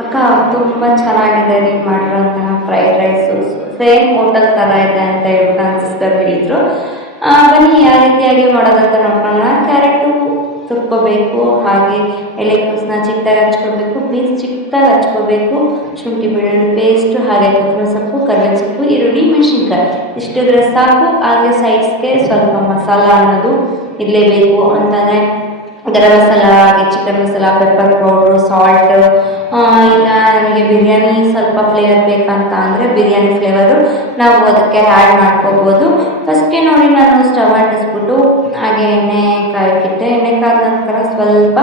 ಅಕ್ಕ ತುಂಬ ಚೆನ್ನಾಗಿದೆ ನೀವು ಮಾಡಿರೋಂತಹ ಫ್ರೈಡ್ ರೈಸು ಸೇಮ್ ಹೋಟೆಲ್ ಥರ ಇದೆ ಅಂತ ಹೇಳ್ಬಿಟ್ಟು ನನ್ನ ಸಿಸ್ಟರ್ ಹೇಳಿದರು. ಬನ್ನಿ ಯಾವ ರೀತಿಯಾಗಿ ಮಾಡೋದಂತ ನೋಡೋಣ ಕ್ಯಾರೆಟು ತುರ್ಕೋಬೇಕು, ಹಾಗೆ ಎಲೆಕೋಸನ್ನ ಚಿಕ್ಕದಾಗಿ ಹಚ್ಕೋಬೇಕು ಬೀನ್ಸ್ ಚಿಕ್ಕದಾಗಿ ಹಚ್ಕೋಬೇಕು, ಶುಂಠಿ ಬೆಳ್ಳುಳ್ಳಿ ಪೇಸ್ಟ್ ಹಾಗೆ ಕೊತ್ತಂಬರಿ ಸೊಪ್ಪು ಕರಿಬೇವು ಸೊಪ್ಪು, ಈರುಳ್ಳಿ, ಮೆಣಸಿನ್ಕಾಯಿ. ಇಷ್ಟಿದ್ರೆ ಸಾಕು, ಹಾಗೆ ಸೈಡ್ಸ್ಗೆ ಸ್ವಲ್ಪ ಮಸಾಲ ಅನ್ನೋದು ಇರಲೇಬೇಕು ಅಂತಂದರೆ ಗರಂ ಮಸಾಲ ಹಾಗೆ chicken masala pepper powder salt ಇನ್ನು ನಮಗೆ ಬಿರಿಯಾನಿ ಸ್ವಲ್ಪ ಫ್ಲೇವರ್ ಬೇಕಂತ ಅಂದರೆ ಬಿರಿಯಾನಿ ಫ್ಲೇವರು ನಾವು ಅದಕ್ಕೆ ಆ್ಯಡ್ ಮಾಡ್ಕೋಬೋದು. ಫಸ್ಟ್ಗೆ ನೋಡಿ ನಾನು ಸ್ಟವ್ ಅಂಟಿಸ್ಬಿಟ್ಟು ಹಾಗೆ ಎಣ್ಣೆ ಕಾಯಕ್ಕಿಟ್ಟೆ ಎಣ್ಣೆ ಕಾದ ನಂತರ ಸ್ವಲ್ಪ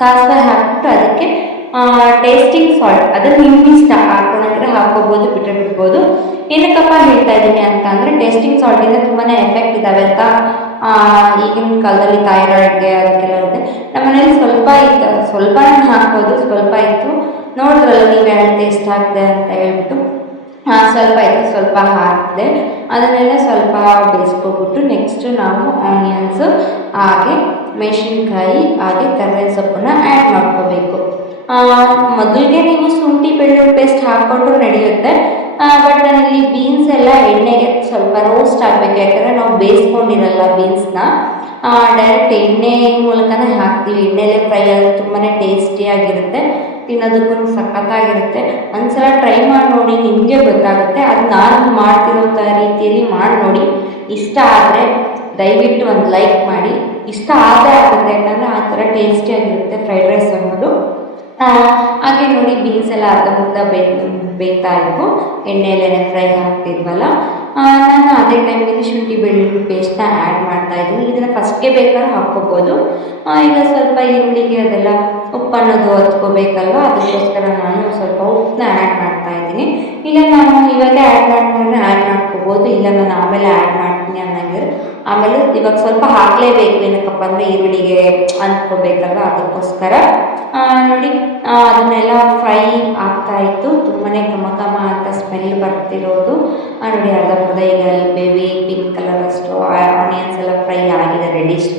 ಸಾಸಿವೆ ಹಾಕ್ಬಿಟ್ಟು ಅದಕ್ಕೆ ಟೇಸ್ಟಿಂಗ್ ಸಾಲ್ಟ್ ಅದು ನಿಮ್ಮ ಇಷ್ಟ ಹಾಕ್ಕೊಳಂದ್ರೆ ಹಾಕೋಬೋದು ಬಿಟ್ಟರೆ ಬಿಡ್ಬೋದು. ಏನಕ್ಕಪ್ಪ ಹೇಳ್ತಾ ಇದ್ದೀನಿ ಅಂತ ಅಂದರೆ ಟೇಸ್ಟಿಂಗ್ ಸಾಲ್ಟಿಂದ ತುಂಬಾ ಎಫೆಕ್ಟ್ ಇದ್ದಾವೆ ಅಂತ ಈಗಿನ ಕಾಲದಲ್ಲಿ ಥೈರಾಯ್ಡ್ಗೆ ಅದಕ್ಕೆಲ್ಲ ಇದೆ. ನಮ್ಮ ಮನೇಲಿ ಸ್ವಲ್ಪ ಇತ್ತು, ಸ್ವಲ್ಪ ಹಾಕ್ಬೋದು, ಸ್ವಲ್ಪ ಇತ್ತು. ನೋಡಿದ್ರಲ್ಲ ನೀವು ಹೇಳುತ್ತೆ ಎಷ್ಟು ಹಾಕಿದೆ ಅಂತ ಹೇಳ್ಬಿಟ್ಟು. ಸ್ವಲ್ಪ ಇತ್ತು, ಸ್ವಲ್ಪ ಹಾಕಿದೆ. ಅದನ್ನೆಲ್ಲ ಸ್ವಲ್ಪ ಬೇಯಿಸ್ಕೊಬಿಟ್ಟು ನೆಕ್ಸ್ಟ್ ನಾವು ಆನಿಯನ್ಸು, ಹಾಗೆ ಮೆಣಸಿನ್ಕಾಯಿ, ಹಾಗೆ ಕರ್ಬೇವಿನ ಸೊಪ್ಪನ್ನ ಆ್ಯಡ್ ಮಾಡ್ಕೋಬೇಕು. ಮೊದಲಿಗೆ ನೀವು ಶುಂಠಿ ಬೆಳ್ಳುಳ್ಳಿ ಪೇಸ್ಟ್ ಹಾಕ್ಕೊಂಡು ನಡೆಯುತ್ತೆ. ಬಟ್ ನಾನಿಲ್ಲಿ ಬೀನ್ಸ್ ಎಲ್ಲ ಎಣ್ಣೆಗೆ ಸ್ವಲ್ಪ ರೋಸ್ಟ್ ಆಗಬೇಕು. ಯಾಕಂದರೆ ನಾವು ಬೇಯಿಸ್ಕೊಂಡಿರಲ್ಲ ಬೀನ್ಸ್ನ ಡೈರೆಕ್ಟ್ ಎಣ್ಣೆ ಮೂಲಕನೇ ಹಾಕ್ತೀವಿ. ಎಣ್ಣೆಲೆ ಫ್ರೈ ಆಗಿ ತುಂಬಾ ಟೇಸ್ಟಿಯಾಗಿರುತ್ತೆ ತಿನ್ನೋದಕ್ಕೂ ಸಖತ್ತಾಗಿರುತ್ತೆ. ಒಂದ್ಸಲ ಟ್ರೈ ಮಾಡಿ ನೋಡಿ ನಿಮಗೆ ಗೊತ್ತಾಗುತ್ತೆ. ಅದು ನಾನು ಮಾಡ್ತಿರೋಂಥ ರೀತಿಯಲ್ಲಿ ಮಾಡಿ ನೋಡಿ. ಇಷ್ಟ ಆದರೆ ದಯವಿಟ್ಟು ಒಂದು ಲೈಕ್ ಮಾಡಿ. ಇಷ್ಟ ಆದರೆ ಆಗುತ್ತೆ. ಯಾಕಂದರೆ ಆ ಥರ ಟೇಸ್ಟಿಯಾಗಿರುತ್ತೆ ಫ್ರೈಡ್ ರೈಸ್ ಅನ್ನೋದು. ಹಾಗೆ ನೋಡಿ ಬೀನ್ಸ್ ಎಲ್ಲ ಅರ್ಧ ಮುರ್ಧ ಬೇ ಬೇಯ್ತಾ ಇದ್ವು. ಎಣ್ಣೆಯಲ್ಲೇ ಫ್ರೈ ಹಾಕ್ತಿದ್ವಲ್ಲ. ನಾನು ಅದೇ ಟೈಮಲ್ಲಿ ಶುಂಠಿ ಬೆಳ್ಳುಳ್ಳಿ ಪೇಸ್ಟ್ನ ಆ್ಯಡ್ ಮಾಡ್ತಾ ಇದ್ದೀನಿ. ಇದನ್ನು ಫಸ್ಟ್ಗೆ ಬೇಕಾದ್ರೆ ಹಾಕ್ಕೋಬೋದು. ಈಗ ಸ್ವಲ್ಪ ಈರುಳ್ಳಿಗೆ ಅದೆಲ್ಲ ಉಪ್ಪು ಅನ್ನೋದು ಹೊತ್ಕೋಬೇಕಲ್ವ? ಅದಕ್ಕೋಸ್ಕರ ನಾನು ಸ್ವಲ್ಪ ಉಪ್ಪನ್ನ ಆ್ಯಡ್ ಮಾಡ್ತಾ ಇದ್ದೀನಿ. ಇಲ್ಲ ನಾನು ಇವಾಗ ಆ್ಯಡ್ ಮಾಡ್ಕೊಂಡ್ರೆ ಆ್ಯಡ್ ಮಾಡ್ಕೋಬೋದು. ಇಲ್ಲ, ನಾನು ಆಮೇಲೆ ಆ್ಯಡ್ ಮಾಡ್ತೀನಿ ಅನ್ನಂಗಿದ್ರೆ ಆಮೇಲೆ ಇವಾಗ ಸ್ವಲ್ಪ ಹಾಕಲೇಬೇಕು ಏನಕ್ಕಪ್ಪ ಅಂದರೆ ಈರುಳ್ಳಿಗೆ ಅಂದ್ಕೋಬೇಕಲ್ಲ ಅದಕ್ಕೋಸ್ಕರ. ನೋಡಿ ಅದನ್ನೆಲ್ಲ ಫ್ರೈ ಆಗ್ತಾ ಇತ್ತು. ತುಂಬಾ ಕಮ ಕಮ ಅಂತ ಸ್ಮೆಲ್ ಬರ್ತಿರೋದು. ನೋಡಿ, ಅರ್ಧ ಈಗ ಬೇಬಿ ಪಿಂಕ್ ಕಲರ್ ಅಷ್ಟು ಆನಿಯನ್ಸ್ ಎಲ್ಲ ಫ್ರೈ ಆಗಿದೆ ರೆಡಿಶ್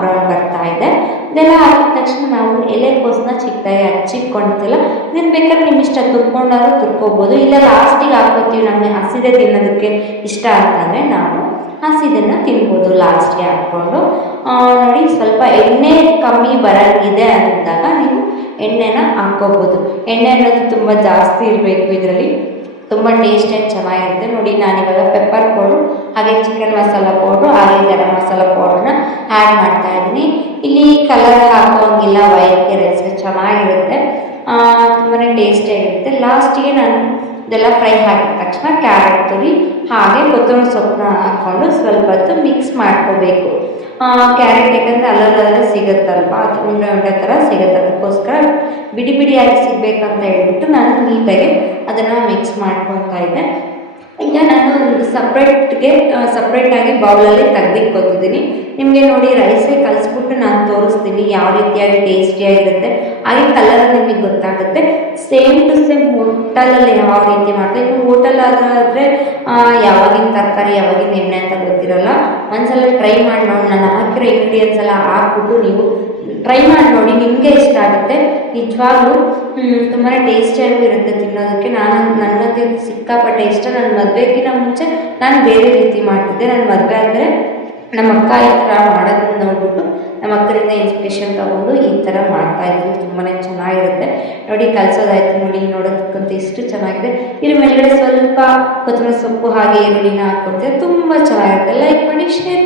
ಬ್ರೌನ್ ಬರ್ತಾ ಇದೆ. ಇದೆಲ್ಲ ಆಗಿದ ತಕ್ಷಣ ನಾವು ಎಲೆಕೋಸನ್ನ ಚಿಕ್ಕದಾಗಿ ಹಚ್ಚಿಟ್ಕೊಂತಿಲ್ಲ ಇದನ್ನು ಬೇಕಾದ್ರೆ ನಿಮ್ಮ ಇಷ್ಟ ತುರ್ಕೊಂಡಾದ್ರೂ ತುರ್ಕೋಬೋದು. ಇಲ್ಲ ಲಾಸ್ಟಿಗೆ ಹಾಕೋತೀವಿ, ನಮಗೆ ಹಸಿದೆ ತಿನ್ನೋದಕ್ಕೆ ಇಷ್ಟ ಅಂತಂದರೆ ನಾವು ಹಸಿದನ್ನು ತಿನ್ಬೋದು ಲಾಸ್ಟ್ಗೆ ಹಾಕ್ಕೊಂಡು. ನೋಡಿ, ಸ್ವಲ್ಪ ಎಣ್ಣೆ ಕಮ್ಮಿ ಬರಂಗಿದೆ ಅಂದಾಗ ನೀವು ಎಣ್ಣೆನ ಹಾಕ್ಕೋಬೋದು. ಎಣ್ಣೆ ಅನ್ನೋದು ತುಂಬ ಜಾಸ್ತಿ ಇರಬೇಕು ಇದರಲ್ಲಿ. ತುಂಬ ಟೇಸ್ಟಾಗಿ ಚೆನ್ನಾಗಿರುತ್ತೆ. ನೋಡಿ, ನಾನಿವಾಗ ಪೆಪ್ಪರ್ ಪೌಡ್ರು ಹಾಗೆ ಚಿಕನ್ ಮಸಾಲ ಪೌಡ್ರು ಹಾಗೆ ಗರಂ ಮಸಾಲ ಪೌಡ್ರನ್ನ ಆ್ಯಡ್ ಮಾಡ್ತಾ ಇದ್ದೀನಿ. ಇಲ್ಲಿ ಕಲರ್ ಹಾಕೋಂಗಿಲ್ಲ ವೈಟ್ ರೈಸ್ಗೆ ಚೆನ್ನಾಗಿರುತ್ತೆ. ತುಂಬಾ ಟೇಸ್ಟಿಯಾಗಿರುತ್ತೆ ಲಾಸ್ಟಿಗೆ ನಾನು ಇದೆಲ್ಲ ಫ್ರೈ ಹಾಕಿದ ತಕ್ಷಣ ಕ್ಯಾರೆಟ್ ತುರಿ, ಹಾಗೆ ಕೊತ್ತಂಬರಿ ಸೊಪ್ಪನ್ನ ಹಾಕ್ಕೊಂಡು ಸ್ವಲ್ಪ ಹೊತ್ತು ಮಿಕ್ಸ್ ಮಾಡ್ಕೋಬೇಕು. ಕ್ಯಾರೆಟ್ ಯಾಕಂದರೆ ಅಲ್ಲಲ್ಲೇ ಸಿಗುತ್ತಲ್ವ? ಅದು ಉಂಡೆ ಉಂಡೆ ಥರ ಸಿಗುತ್ತೆ. ಅದಕ್ಕೋಸ್ಕರ ಬಿಡಿ ಬಿಡಿಯಾಗಿ ಸಿಗಬೇಕಂತ ಹೇಳ್ಬಿಟ್ಟು ನಾನು ನೀಟಾಗಿ ಅದನ್ನು ಮಿಕ್ಸ್ ಮಾಡ್ಕೊತಾ ಇದ್ದೆ. ಈಗ ನಾನು ಸಪ್ರೇಟ್ಗೆ ಸಪ್ರೇಟಾಗಿ ಬೌಲಲ್ಲಿ ತೆಗ್ದಿಕ್ಕೋತಿದ್ದೀನಿ ನಿಮಗೆ ನೋಡಿ ರೈಸೇ ಕಲಿಸ್ಬಿಟ್ಟು ನಾನು ತೋರಿಸ್ತೀನಿ ಯಾವ ರೀತಿಯಾಗಿ ಟೇಸ್ಟಿಯಾಗಿರುತ್ತೆ ಹಾಗೆ ಕಲರ್ ನಿಮಗೆ ಗೊತ್ತಾಗುತ್ತೆ. ಸೇಮ್ ಟು ಸೇಮ್ ಹೋಟೆಲಲ್ಲಿ ಯಾವ ರೀತಿ ಮಾಡ್ತಾರೆ. ಇನ್ನು ಹೋಟೆಲ್ ಆದರೆ ಯಾವಾಗಿನ ತರಕಾರಿ ಯಾವಾಗಿನ ಎಣ್ಣೆ ಅಂತ ಗೊತ್ತಿರಲ್ಲ. ಒಂದ್ಸಲ ಟ್ರೈ ಮಾಡಿ ನೋಡಿ. ನಾನು ಹಾಕಿರೋ ಇಂಗ್ರೀಡಿಯೆಂಟ್ಸ್ ಎಲ್ಲ ಹಾಕ್ಬಿಟ್ಟು ನೀವು ಟ್ರೈ ಮಾಡಿ ನೋಡಿ, ನಿಮಗೆ ಇಷ್ಟ ಆಗುತ್ತೆ. ನಿಜವಾಗ್ಲೂ ತುಂಬಾ ಟೇಸ್ಟಿಯಾಗೂ ಇರುತ್ತೆ ತಿನ್ನೋದಕ್ಕೆ. ನಾನು ನನ್ನದೇ ಸಿಕ್ಕಾಪಟ್ಟೆ ಇಷ್ಟ. ನನ್ನ ಮದುವೆಗಿನ ಮುಂಚೆ ನಾನು ಬೇರೆ ರೀತಿ ಮಾಡ್ತಿದ್ದೆ. ನನ್ನ ಮದುವೆ ಅಂದರೆ ನಮ್ಮ ಅಕ್ಕ ಈ ಥರ ಮಾಡೋದನ್ನ ನೋಡ್ಬಿಟ್ಟು ನಮ್ಮ ಅಕ್ಕರಿಂದ ಇನ್ಸ್ಪಿರೇಷನ್ ತಗೊಂಡು ಈ ಥರ ಮಾಡ್ತಾ ಇದ್ದೀನಿ. ತುಂಬಾ ಚೆನ್ನಾಗಿರುತ್ತೆ. ನೋಡಿ, ಕಲಿಸೋದಾಯ್ತು ನೋಡಿ, ನೋಡೋದಕ್ಕಂತೂ ಇಷ್ಟು ಚೆನ್ನಾಗಿದೆ. ಇದ್ರ ಮೇಲ್ಗಡೆ ಸ್ವಲ್ಪ ಕೊತ್ತಂಬರಿ ಸೊಪ್ಪು ಹಾಗೆ ಈರುಳ್ಳಿನ ಹಾಕ್ಕೊಡ್ತೀವಿ ತುಂಬ ಚೆನ್ನಾಗಿರುತ್ತೆ. ಲೈಕ್ ಮಾಡಿ ಶೇರ್